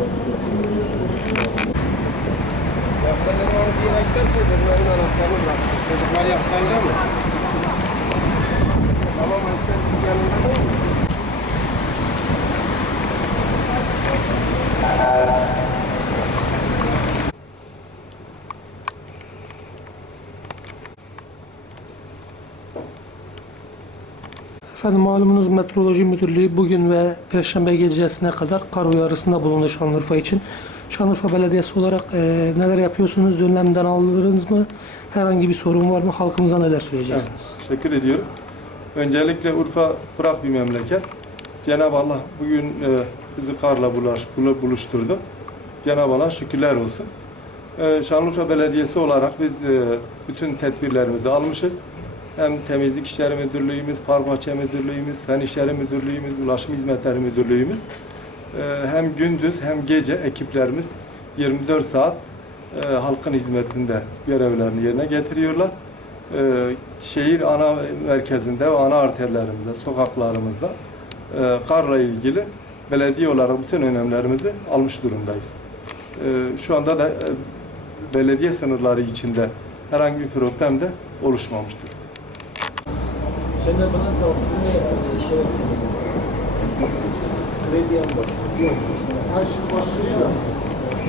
Ya sen de onu bir yere gidersen çocukların anahtarını bıraksın. Çocuklar yaptığında mı? Tamam ben sen yanında mı? Efendim malumunuz Metroloji Müdürlüğü bugün ve Perşembe gecesine kadar kar uyarısında bulundu Şanlıurfa için. Şanlıurfa Belediyesi olarak e, neler yapıyorsunuz? Önlemden aldınız mı? Herhangi bir sorun var mı? Halkımıza neler söyleyeceksiniz? Teşekkür ediyorum. Öncelikle Urfa kurak bir memleket. Cenab-ı Allah bugün e, bizi karla bulaş, bulu- buluşturdu. Cenab-ı Allah şükürler olsun. E, Şanlıurfa Belediyesi olarak biz e, bütün tedbirlerimizi almışız. Hem Temizlik İşleri Müdürlüğümüz, Park Bahçe Müdürlüğümüz, Fen İşleri Müdürlüğümüz, Ulaşım Hizmetleri Müdürlüğümüz e, hem gündüz hem gece ekiplerimiz 24 saat e, halkın hizmetinde görevlerini yerine getiriyorlar. E, şehir ana merkezinde ve ana arterlerimizde, sokaklarımızda e, karla ilgili belediye olarak bütün önlemlerimizi almış durumdayız. E, şu anda da e, belediye sınırları içinde herhangi bir problem de oluşmamıştır. Şimdi bunun tavsiyesi e, şey olsun. Kredi yan başlıyor. Yok. Her şey başlıyor.